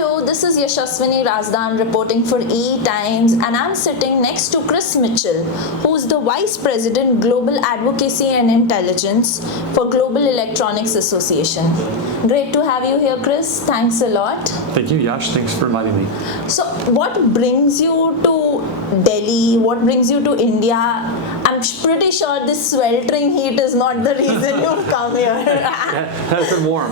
Hello, this is Yashaswini Razdan reporting for E Times, and I'm sitting next to Chris Mitchell, who's the Vice President Global Advocacy and Intelligence for Global Electronics Association. Great to have you here, Chris. Thanks a lot. Thank you, Yash. Thanks for inviting me. So, what brings you to Delhi? What brings you to India? I'm pretty sure this sweltering heat is not the reason you've come here. Has been warm.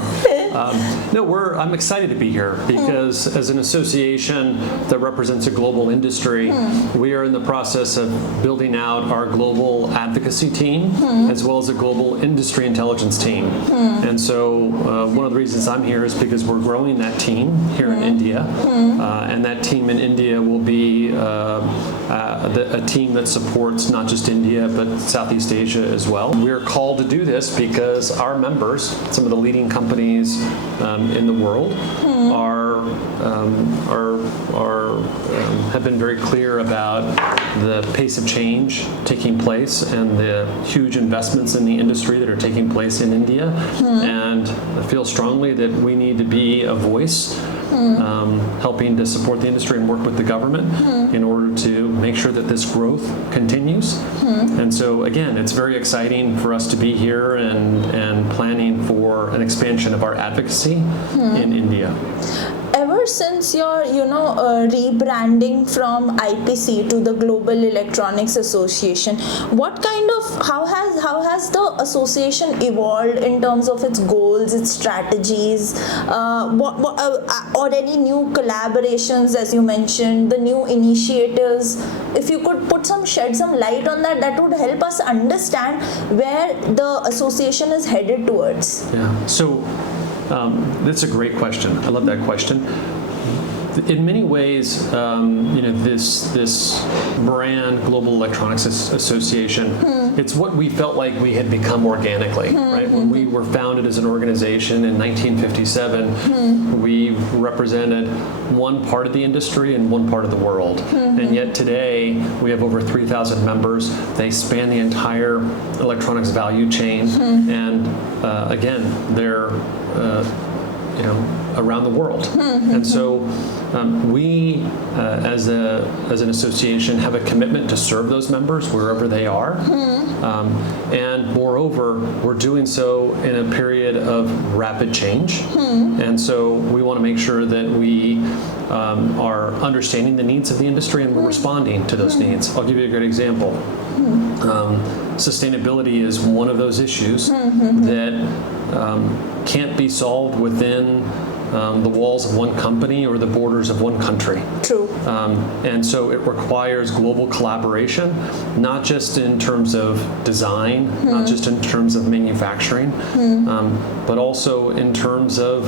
I'm excited to be here because as an association that represents a global industry, we are in the process of building out our global advocacy team as well as a global industry intelligence team. And so one of the reasons I'm here is because we're growing that team here in India, and that team in India will be a team that supports not just India but Southeast Asia as well. We're called to do this because our members, some of the leading companies in the world, have been very clear about the pace of change taking place and the huge investments in the industry that are taking place in India, and I feel strongly that we need to be a voice helping to support the industry and work with the government in order to make sure that this growth continues. And so again, it's very exciting for us to be here and planning for an expansion of our advocacy in India. Ever since your, rebranding from IPC to the Global Electronics Association, how has the association evolved in terms of its goals, its strategies, or any new collaborations, as you mentioned, the new initiatives? If you could shed some light on that, that would help us understand where the association is headed towards. Yeah. So. That's a great question. I love that question. In many ways, this brand, Global Electronics Association, it's what we felt like we had become organically, right? When we were founded as an organization in 1957, we represented one part of the industry and one part of the world. And yet today, we have over 3,000 members. They span the entire electronics value chain. And again, they're around the world. And so we, as an association, have a commitment to serve those members wherever they are. And moreover, we're doing so in a period of rapid change. And so we want to make sure that we are understanding the needs of the industry and we're responding to those needs. I'll give you a good example. Sustainability is one of those issues that can't be solved within the walls of one company or the borders of one country. True. And so it requires global collaboration, not just in terms of design, not just in terms of manufacturing, but also in terms of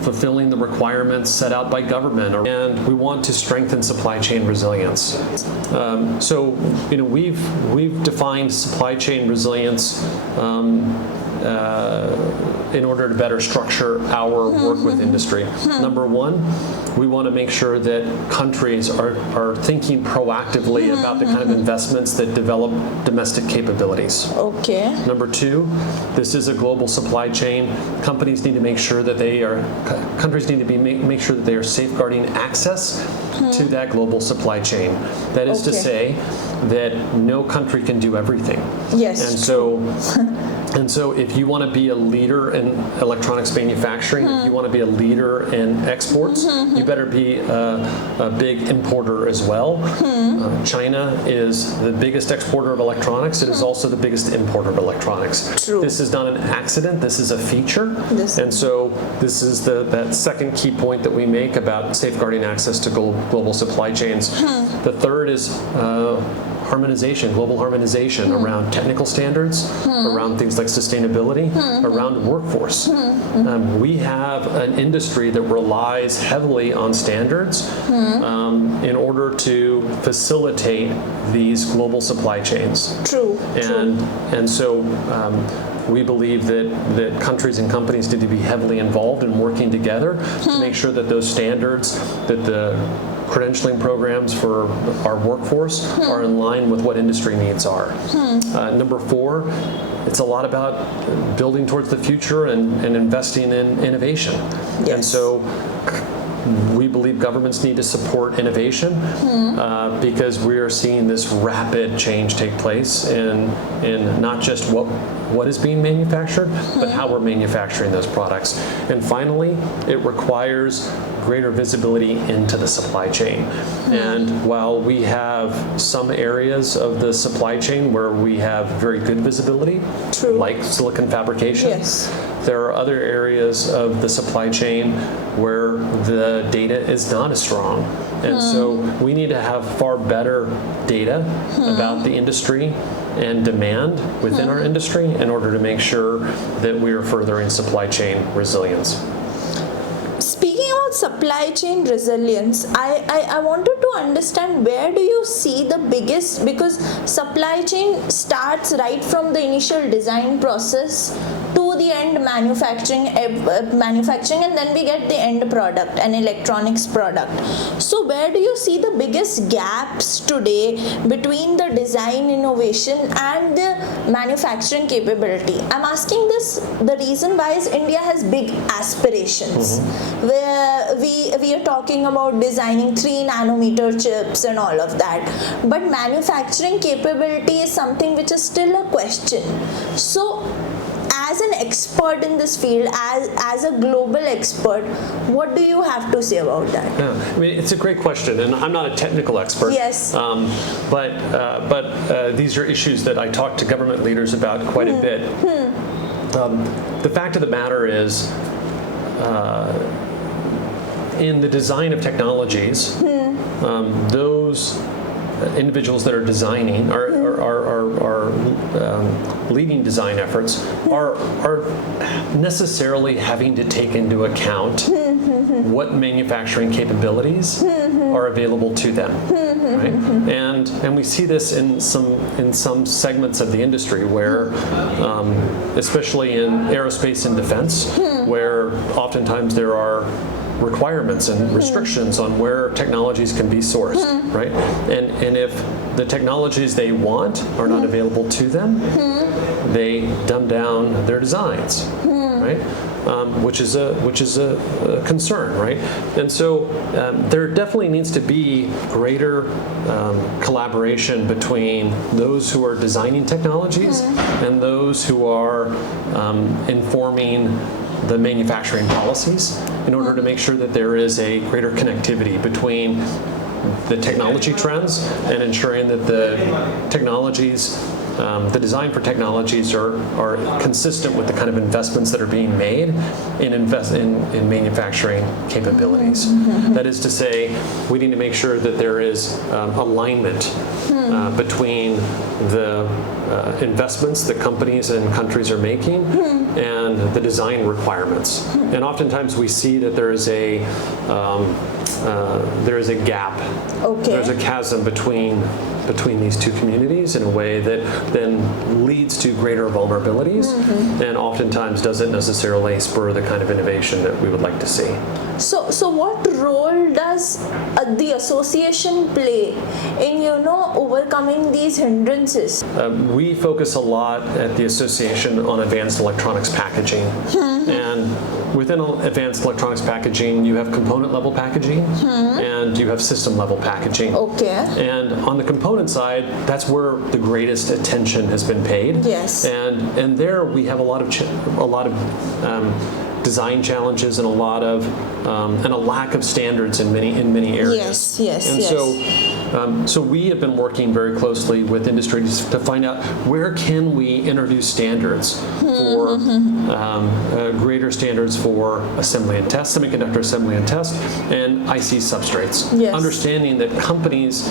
fulfilling the requirements set out by government. And we want to strengthen supply chain resilience. We've defined supply chain resilience in order to better structure our work with industry. Number one, we want to make sure that countries are thinking proactively about the kind of investments that develop domestic capabilities. Okay. Number two, this is a global supply chain. Countries need to make sure that they are safeguarding access to that global supply chain. That is to say that no country can do everything. Yes. And so if you want to be a leader in electronics manufacturing, if you want to be a leader in exports, you better be a big importer as well. China is the biggest exporter of electronics. It is also the biggest importer of electronics. True. This is not an accident. This is a feature. And so this is that second key point that we make about safeguarding access to global supply chains. The third is harmonization, global harmonization around technical standards, around things like sustainability, around workforce. We have an industry that relies heavily on standards in order to facilitate these global supply chains. True. And so we believe that countries and companies need to be heavily involved in working together to make sure that those standards, that the credentialing programs for our workforce are in line with what industry needs are. Number 4, it's a lot about building towards the future and investing in innovation. Yes. And so we believe governments need to support innovation because we are seeing this rapid change take place in not just what is being manufactured, but how we're manufacturing those products. And finally, it requires greater visibility into the supply chain. And while we have some areas of the supply chain where we have very good visibility, True. like silicon fabrication, Yes. there are other areas of the supply chain where the data is not as strong. And so we need to have far better data about the industry and demand within our industry in order to make sure that we are furthering supply chain resilience. Speaking about supply chain resilience, I wanted to understand where do you see the biggest, because supply chain starts right from the initial design process to the end manufacturing, and then we get the end product, an electronics product. So where do you see the biggest gaps today between the design innovation and the manufacturing capability? I'm asking this, the reason why is India has big aspirations, where we are talking about designing 3 nanometer chips and all of that, but manufacturing capability is something which is still a question. So as an expert in this field, as a global expert, what do you have to say about that? Yeah, I mean, it's a great question, and I'm not a technical expert. Yes. But these are issues that I talk to government leaders about quite a bit. The fact of the matter is, in the design of technologies, those individuals that are designing are leading design efforts are necessarily having to take into account what manufacturing capabilities are available to them, right? And we see this in some segments of the industry where, especially in aerospace and defense, where oftentimes there are requirements and restrictions on where technologies can be sourced, right? And if the technologies they want are not available to them, they dumb down their designs, right? Which is a concern, right? And so there definitely needs to be greater collaboration between those who are designing technologies and those who are informing the manufacturing policies in order to make sure that there is a greater connectivity between the technology trends and ensuring that the technologies, the design for technologies are consistent with the kind of investments that are being made in manufacturing capabilities. That is to say, we need to make sure that there is alignment between the investments that companies and countries are making and the design requirements. And oftentimes we see that there is a gap. Okay. There's a chasm between these two communities in a way that then leads to greater vulnerabilities and oftentimes doesn't necessarily spur the kind of innovation that we would like to see. So what role does the association play in overcoming these hindrances? We focus a lot at the association on advanced electronics packaging. And within advanced electronics packaging, you have component level packaging and you have system level packaging. Okay. And on the component side, that's where the greatest attention has been paid. Yes. And there we have a lot of design challenges and a lack of standards in many areas. Yes. And so we have been working very closely with industry to find out where can we introduce standards for greater standards for assembly and test, semiconductor assembly and test, and IC substrates. Yes. Understanding that companies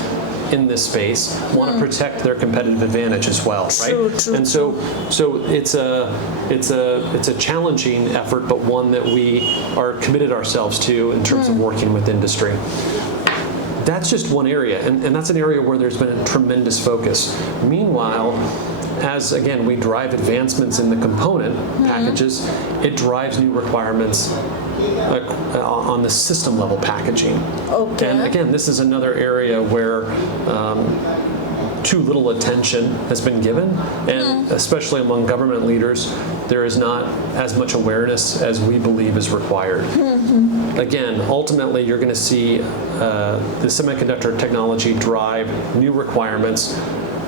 in this space want to protect their competitive advantage as well, right? True. And so it's a challenging effort, but one that we are committed ourselves to in terms of working with industry. That's just one area, and that's an area where there's been a tremendous focus. Meanwhile, as, again, we drive advancements in the component packages, it drives new requirements on the system level packaging. Okay. And again, this is another area where too little attention has been given, and especially among government leaders, there is not as much awareness as we believe is required. Again, ultimately, you're going to see the semiconductor technology drive new requirements,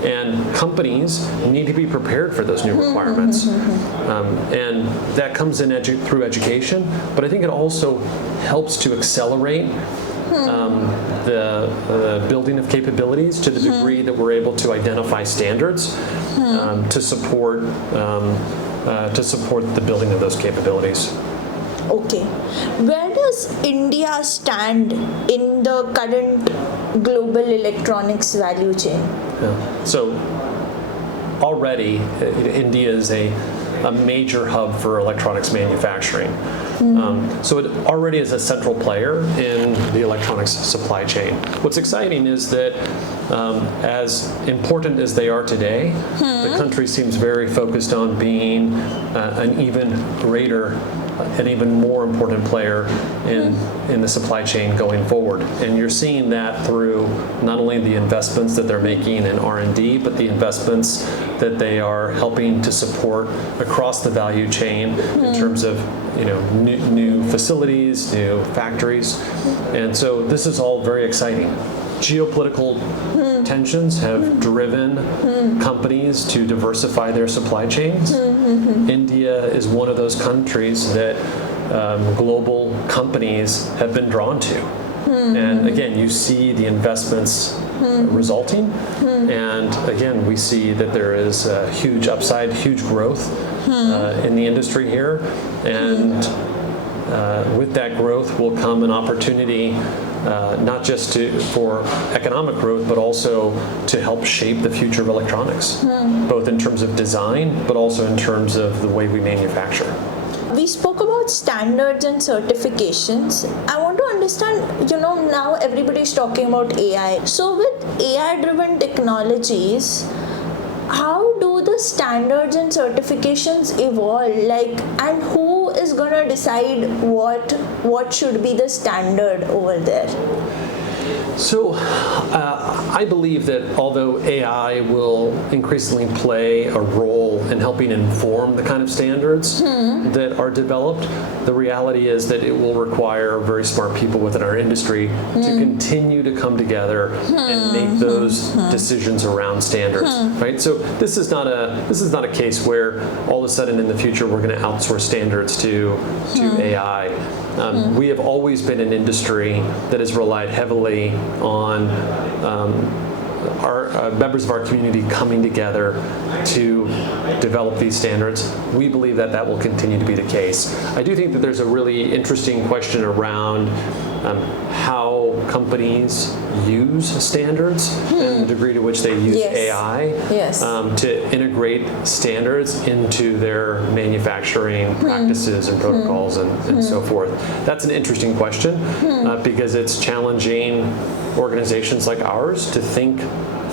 and companies need to be prepared for those new requirements. And that comes in through education, but I think it also helps to accelerate the building of capabilities to the degree that we're able to identify standards to support the building of those capabilities. Okay. Where does India stand in the current global electronics value chain? Yeah. So already, India is a major hub for electronics manufacturing. So it already is a central player in the electronics supply chain. What's exciting is that as important as they are today, the country seems very focused on being an even greater, an even more important player in the supply chain going forward. And you're seeing that through not only the investments that they're making in R&D, but the investments that they are helping to support across the value chain in terms of new facilities, new factories. And so this is all very exciting. Geopolitical tensions have driven companies to diversify their supply chains. India is one of those countries that global companies have been drawn to. And again, you see the investments resulting. And again, we see that there is a huge upside, huge growth in the industry here. And with that growth will come an opportunity not just for economic growth, but also to help shape the future of electronics, both in terms of design, but also in terms of the way we manufacture. We spoke about standards and certifications. I want to understand, now everybody's talking about AI. So with AI-driven technologies, how do the standards and certifications evolve? And who is going to decide what should be the standard over there? So I believe that although AI will increasingly play a role in helping inform the kind of standards that are developed, the reality is that it will require very smart people within our industry to continue to come together and make those decisions around standards, right? So this is not a case where all of a sudden in the future we're going to outsource standards to AI. We have always been an industry that has relied heavily on our members of our community coming together to develop these standards. We believe that that will continue to be the case. I do think that there's a really interesting question around how companies use standards and the degree to which they use AI to integrate standards into their manufacturing practices and protocols and so forth. That's an interesting question because it's challenging organizations like ours to think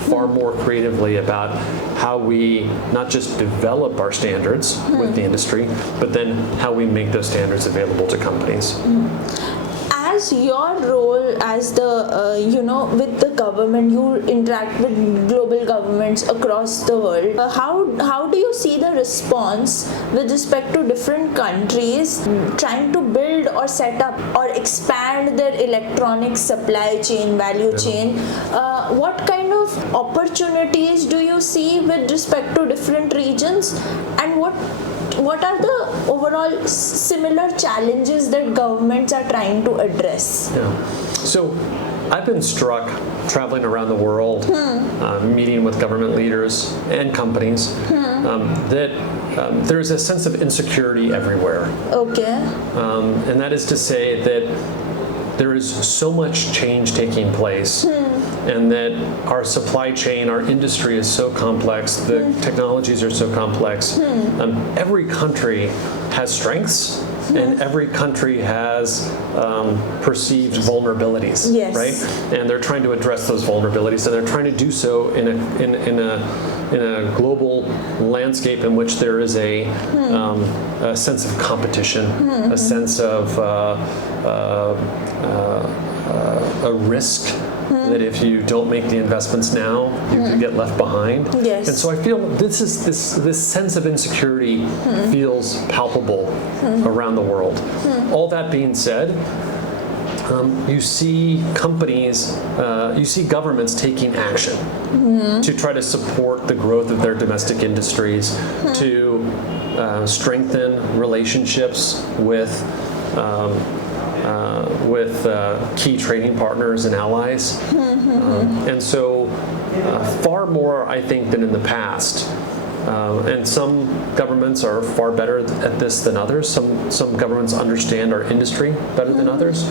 far more creatively about how we not just develop our standards with the industry, but then how we make those standards available to companies. As your role as with the government, you interact with global governments across the world. How do you see the response with respect to different countries trying to build or set up or expand their electronic supply chain, value chain? What kind of opportunities do you see with respect to different regions, and what are the overall similar challenges that governments are trying to address? Yeah. So I've been struck traveling around the world, meeting with government leaders and companies, that there's a sense of insecurity everywhere. Okay. And that is to say that there is so much change taking place, and that our supply chain, our industry is so complex, the technologies are so complex. Every country has strengths and every country has perceived vulnerabilities, Yes. right? And they're trying to address those vulnerabilities, and they're trying to do so in a global landscape in which there is a sense of competition, a sense of a risk that if you don't make the investments now, you could get left behind. Yes. And so I feel this sense of insecurity feels palpable around the world. All that being said, you see companies, you see governments taking action to try to support the growth of their domestic industries, to strengthen relationships with key trading partners and allies. And so far more, I think, than in the past. And some governments are far better at this than others. Some governments understand our industry better than others.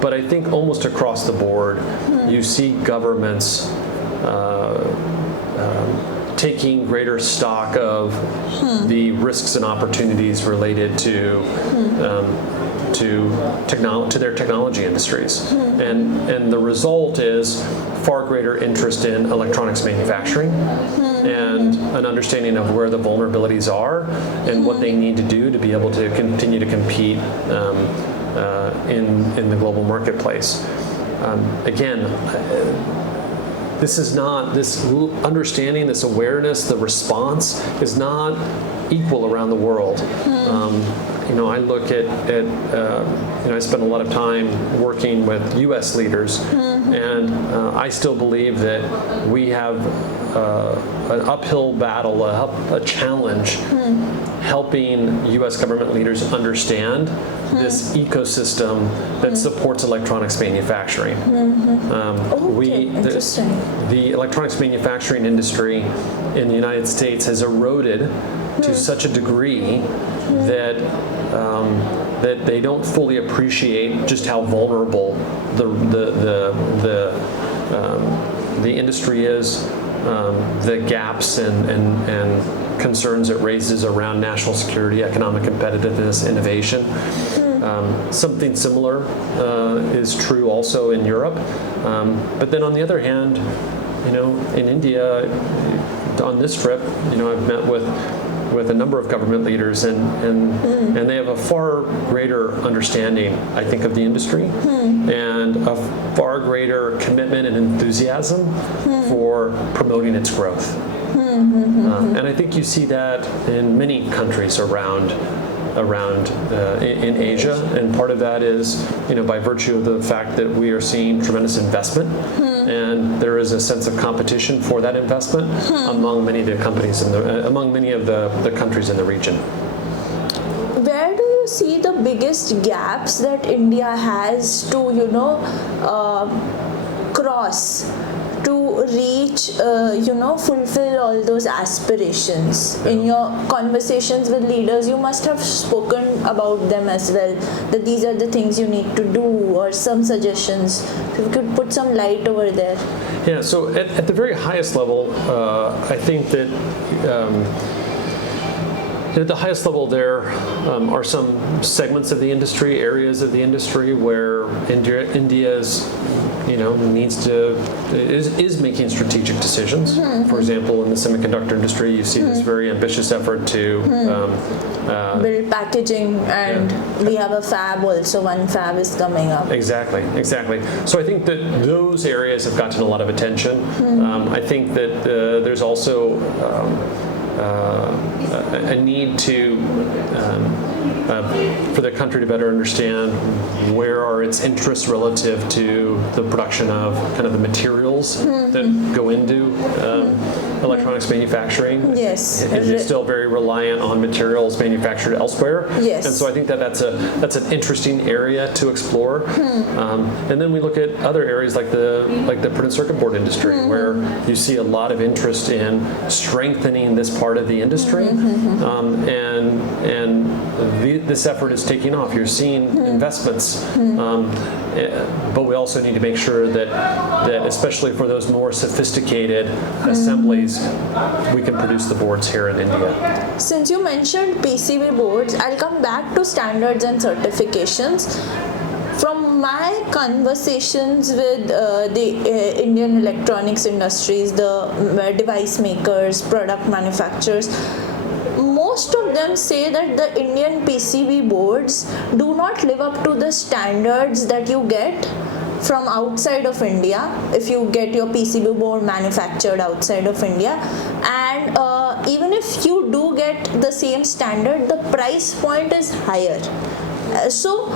But I think almost across the board, you see governments taking greater stock of the risks and opportunities related to their technology industries, and the result is far greater interest in electronics manufacturing and an understanding of where the vulnerabilities are and what they need to do to be able to continue to compete in the global marketplace. Again, this understanding, this awareness, the response is not equal around the world. I look at I spend a lot of time working with U.S. leaders, and I still believe that we have an uphill battle, a challenge, helping U.S. government leaders understand this ecosystem that supports electronics manufacturing. Interesting. The electronics manufacturing industry in the United States has eroded to such a degree that they don't fully appreciate just how vulnerable the industry is, the gaps and concerns it raises around national security, economic competitiveness, innovation. Something similar is true also in Europe. But then on the other hand, in India, on this trip, I've met with a number of government leaders, and they have a far greater understanding, I think, of the industry, and a far greater commitment and enthusiasm for promoting its growth. And I think you see that in many countries around in Asia, and part of that is by virtue of the fact that we are seeing tremendous investment, and there is a sense of competition for that investment among many of the companies among many of the countries in the region. Where do you see the biggest gaps that India has to cross to reach, fulfill all those aspirations? In your conversations with leaders, you must have spoken about them as well, that these are the things you need to do, or some suggestions. If you could put some light over there. Yeah, so at the very highest level, I think that at the highest level there are some segments of the industry, areas of the industry where India's is making strategic decisions. For example, in the semiconductor industry, you see this very ambitious effort to build packaging, and we have a fab also. One fab is coming up. Exactly. So I think that those areas have gotten a lot of attention. I think that there's also a need to for the country to better understand where are its interests relative to the production of kind of the materials that go into electronics manufacturing. Yes. It's still very reliant on materials manufactured elsewhere. Yes. And so I think that's an interesting area to explore. And then we look at other areas like the printed circuit board industry, where you see a lot of interest in strengthening this part of the industry, and this effort is taking off. You're seeing investments, but we also need to make sure that especially for those more sophisticated assemblies capabilities, we can produce the boards here in India. Since you mentioned PCB boards, I'll come back to standards and certifications. From my conversations with the Indian electronics industries, the device makers, product manufacturers, most of them say that the Indian PCB boards do not live up to the standards that you get from outside of India if you get your PCB board manufactured outside of India, and even if you do get the same standard, the price point is higher. So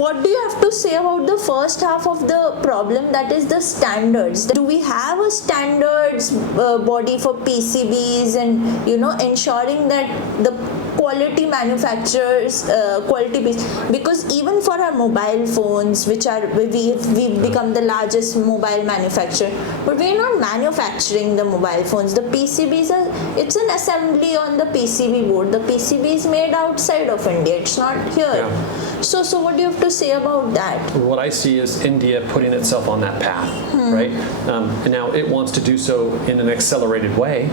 what do you have to say about the first half of the problem, that is the standards? Do we have a standards body for PCBs, and ensuring that the quality manufacturers quality piece, because even for our mobile phones, which are we've become the largest mobile manufacturer, but we're not manufacturing the mobile phones. The PCBs it's an assembly on the PCB board. The PCB is made outside of India, it's not here. Yeah. So what do you have to say about that? What I see is India putting itself on that path, right? And now it wants to do so in an accelerated way,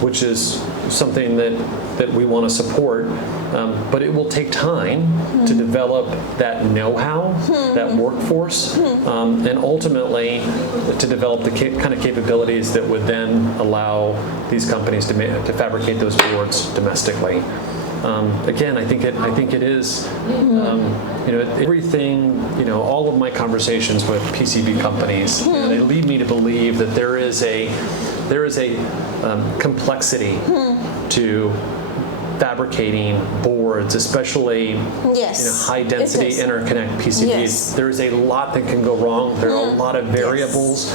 which is something that we want to support, but it will take time to develop that know-how, that workforce, and ultimately to develop the kind of capabilities that would then allow these companies to fabricate those boards domestically. Again, I think it is, everything, all of my conversations with PCB companies, they lead me to believe that there is a complexity to fabricating boards, especially high density interconnect PCBs. Yes. There's a lot that can go wrong. There are a lot of variables.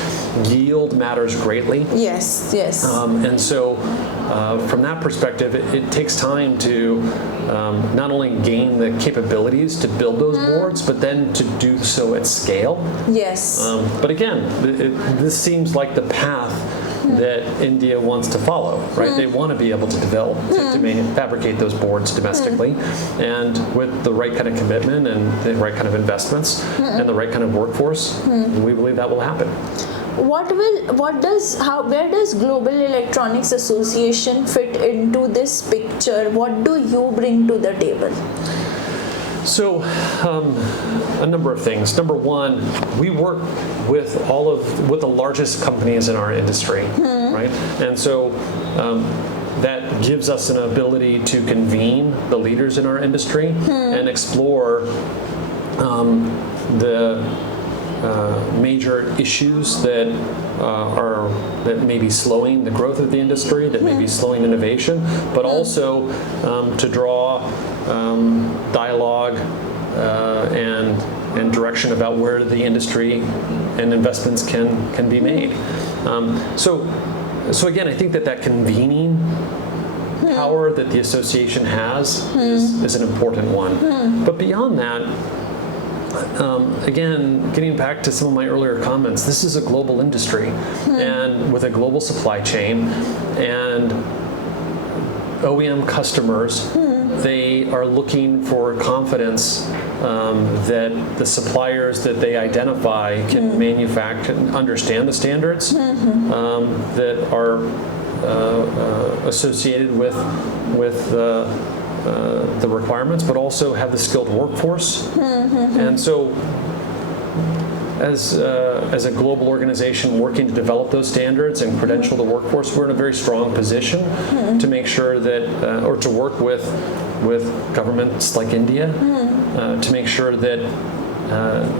Yield matters greatly. Yes. And so from that perspective, it takes time to not only gain the capabilities to build those boards, but then to do so at scale. Yes. But again, this seems like the path that India wants to follow, right? They want to be able to develop, to fabricate those boards domestically, and with the right kind of commitment and the right kind of investments and the right kind of workforce, we believe that will happen. Where does Global Electronics Association fit into this picture? What do you bring to the table? So, a number of things. Number one, we work with with the largest companies in our industry, right? And so that gives us an ability to convene the leaders in our industry and explore the major issues that may be slowing the growth of the industry, that may be slowing innovation, but also to draw dialogue and direction about where the industry and investments can be made. So again, I think that convening power that the association has is an important one. But beyond that, again, getting back to some of my earlier comments, this is a global industry, and with a global supply chain, and OEM customers, they are looking for confidence that the suppliers that they identify can manufacture, understand the standards that are associated with the requirements, but also have the skilled workforce. And so as a global organization working to develop those standards and credential the workforce, we're in a very strong position to make sure that, or to work with governments like India to make sure that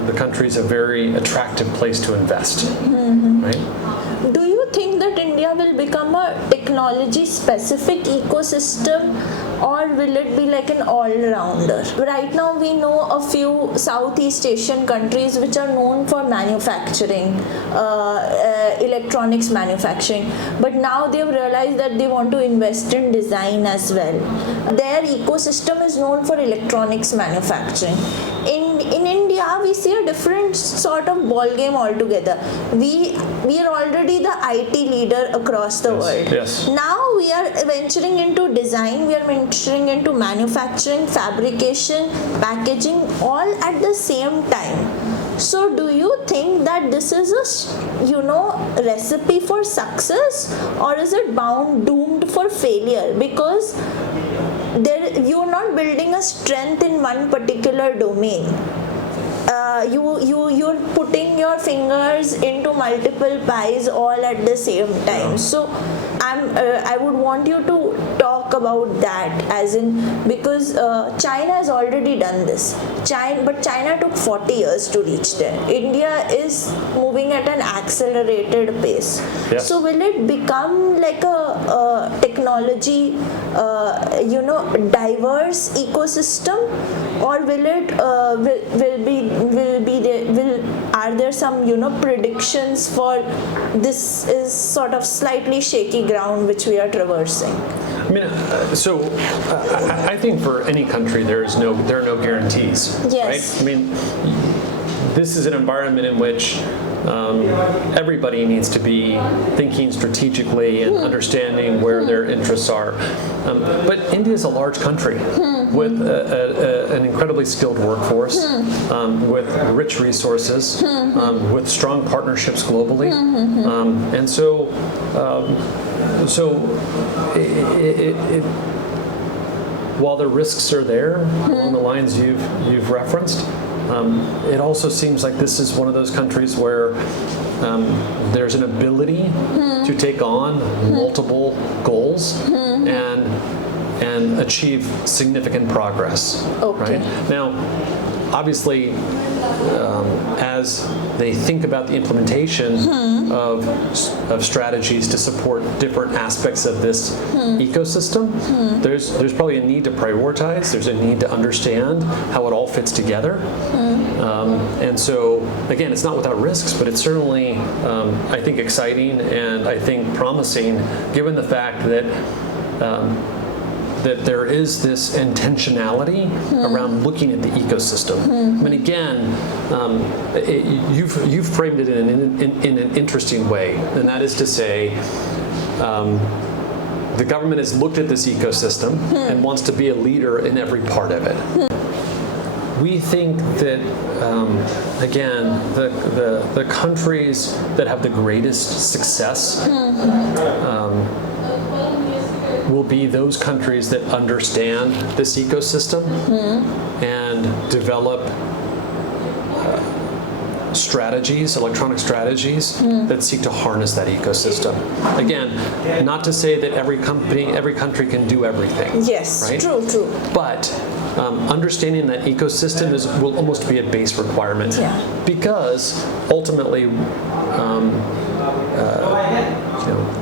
the country is a very attractive place to invest. Right? Do you think that India will become a technology-specific ecosystem, or will it be like an all-rounder? Right now we know a few Southeast Asian countries which are known for manufacturing, electronics manufacturing, but now they've realized that they want to invest in design as well. Their ecosystem is known for electronics manufacturing. In India, we see a different sort of ball game altogether. We are already the IT leader across the world. Yes. Now we are venturing into design, we are venturing into manufacturing, fabrication, packaging, all at the same time. So do you you think that this is a recipe for success, or is it doomed for failure? Because you're not building a strength in one particular domain. You're putting your fingers into multiple pies all at the same time. So I would want you to talk about that, as in, because China has already done this. But China took 40 years to reach there. India is moving at an accelerated pace. Yes. So will it become like a technology, diverse ecosystem, or will it are there some predictions for this is sort of slightly shaky ground which we are traversing? I mean, I think for any country there are no guarantees. Yes. Right? I mean, this is an environment in which everybody needs to be thinking strategically and understanding where their interests are. But India is a large country with an incredibly skilled workforce, with rich resources, with strong partnerships globally, and so while the risks are there along the lines you've referenced, it also seems like this is one of those countries where there's an ability to take on multiple goals and achieve significant progress. Okay. Right? Now, obviously, as they think about the implementation of strategies to support different aspects of this ecosystem, there's probably a need to prioritize. There's a need to understand how it all fits together. And so, again, it's not without risks, but it's certainly, I think, exciting and I think promising, given the fact that that there is this intentionality around looking at the ecosystem. I mean, again, you've framed it in an interesting way, and that is to say, the government has looked at this ecosystem and wants to be a leader in every part of it. We think that, again, the countries that have the greatest success will be those countries that understand this ecosystem and develop strategies, electronic strategies that seek to harness that ecosystem. Again, not to say that every country can do everything. Yes, right? True. But understanding that ecosystem will almost be a base requirement, because ultimately,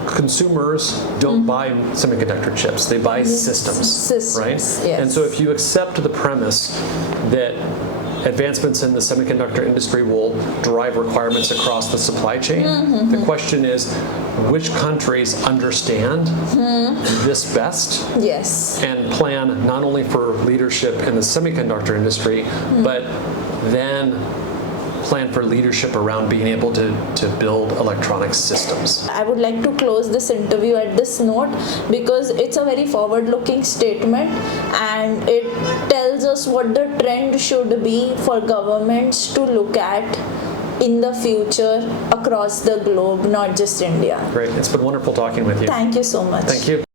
consumers don't buy semiconductor chips; they buy systems, right? Yes. And so, if you accept the premise that advancements in the semiconductor industry will drive requirements across the supply chain, the question is, which countries understand this best? Yes. And plan not only for leadership in the semiconductor industry, but then plan for leadership around being able to build electronic systems. I would like to close this interview at this note, because it's a very forward-looking statement and it tells us what the trend should be for governments to look at in the future across the globe, not just India. Great. It's been wonderful talking with you. Thank you so much. Thank you.